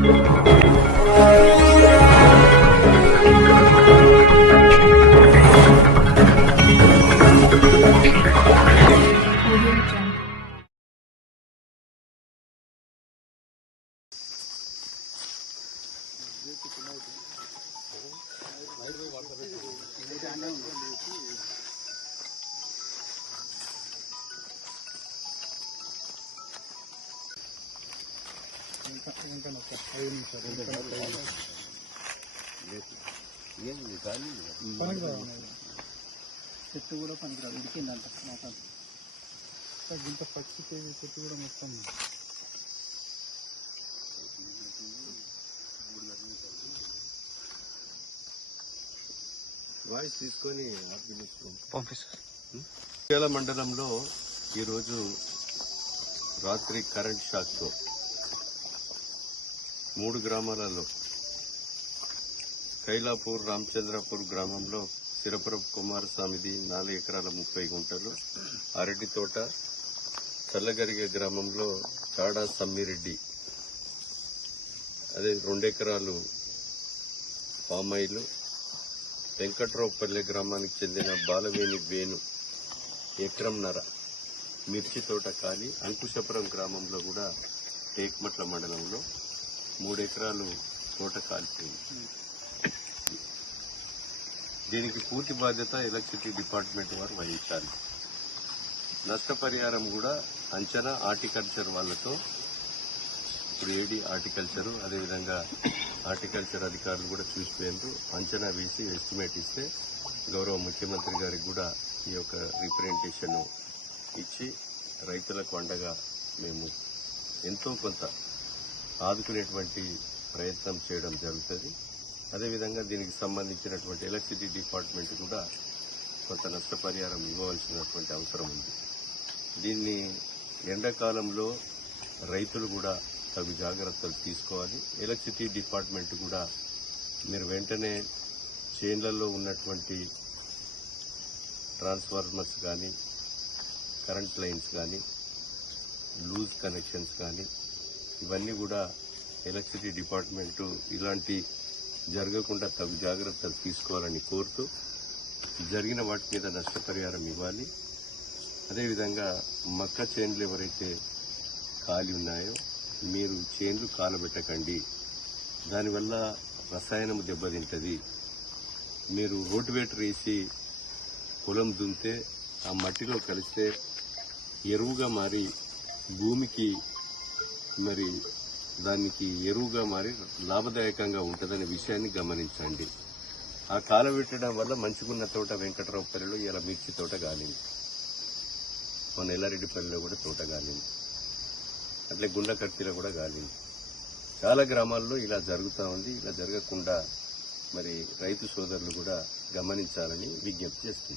చెట్టు కూడా పనికిరాదు ఉడికిందంట ఇంత పచ్చి చెట్టు కూడా మొత్తం వాయిస్ తీసుకొని పంపిస్తారు. మండలంలో ఈరోజు రాత్రి కరెంట్ షాక్తో 3 గ్రామాలలో కైలాపూర్, రామచంద్రపూర్ గ్రామంలో సిరపురపు కుమారస్వామిది 4 ఎకరాల 30 గుంటలు, అరటి తోట, చల్లగరిగే గ్రామంలో కాడా సమ్మిరెడ్డి అదే 2 ఎకరాలు పామాయిలు, వెంకట్రావుపల్లె గ్రామానికి చెందిన బాలవేణి వేణు ఎకరంన్నర మిర్చి తోట కాలి, అంకుశపురం గ్రామంలో కూడా టేక్మట్ల మండలంలో 3 ఎకరాలు తోట కాలిపోయింది. దీనికి పూర్తి బాధ్యత ఎలక్ట్రిసిటీ డిపార్ట్మెంట్ వారు వహించాలి. నష్టపరిహారం కూడా అంచనా హార్టికల్చర్ వాళ్లతో ఇప్పుడు ఏడీ హార్టికల్చరు అదేవిధంగా హార్టికల్చర్ అధికారులు కూడా చూసిపోయారు. అంచనా వేసి ఎస్టిమేట్ ఇస్తే గౌరవ ముఖ్యమంత్రి గారికి కూడా ఈ యొక్క రిప్రజెంటేషన్ ఇచ్చి రైతులకు అండగా మేము ఎంతో కొంత ఆదుకునేటువంటి ప్రయత్నం చేయడం జరుగుతుంది. అదేవిధంగా దీనికి సంబంధించినటువంటి ఎలక్ట్రిసిటీ డిపార్ట్మెంట్ కూడా కొంత నష్టపరిహారం ఇవ్వవలసినటువంటి అవసరం ఉంది. దీన్ని ఎండాకాలంలో రైతులు కూడా తగు జాగ్రత్తలు తీసుకోవాలి. ఎలక్ట్రిసిటీ డిపార్ట్మెంట్ కూడా మీరు వెంటనే చేన్లలో ఉన్నటువంటి ట్రాన్స్ఫార్మర్స్ కానీ, కరెంట్ లైన్స్ కానీ, లూజ్ కనెక్షన్స్ కానీ ఇవన్నీ కూడా ఎలక్ట్రిసిటీ డిపార్ట్మెంటు ఇలాంటి జరగకుండా తగు జాగ్రత్తలు తీసుకోవాలని కోరుతూ జరిగిన వాటి మీద నష్టపరిహారం ఇవ్వాలి. అదేవిధంగా మక్క చేన్లు ఎవరైతే ఖాళీ ఉన్నాయో మీరు చేన్లు కాలబెట్టకండి, దానివల్ల రసాయనం దెబ్బతింటుంది. మీరు రోటివేటర్ వేసి పొలం దున్నితే ఆ మట్టిలో కలిస్తే ఎరువుగా మారి భూమికి మరి దానికి ఎరువుగా మారి లాభదాయకంగా ఉంటుందనే విషయాన్ని గమనించండి. ఆ కాలబెట్టడం వల్ల మంచిగున్న తోట వెంకట్రావుపల్లిలో ఇలా మిర్చి తోట గాలింది, మన ఎల్లారెడ్డిపల్లిలో కూడా తోట గాలింది, అట్లే గుండ్లకర్తిలో కూడా గాలింది. చాలా గ్రామాల్లో ఇలా జరుగుతూ ఉంది. ఇలా జరగకుండా మరి రైతు సోదరులు కూడా గమనించాలని విజ్ఞప్తి చేస్తుంది.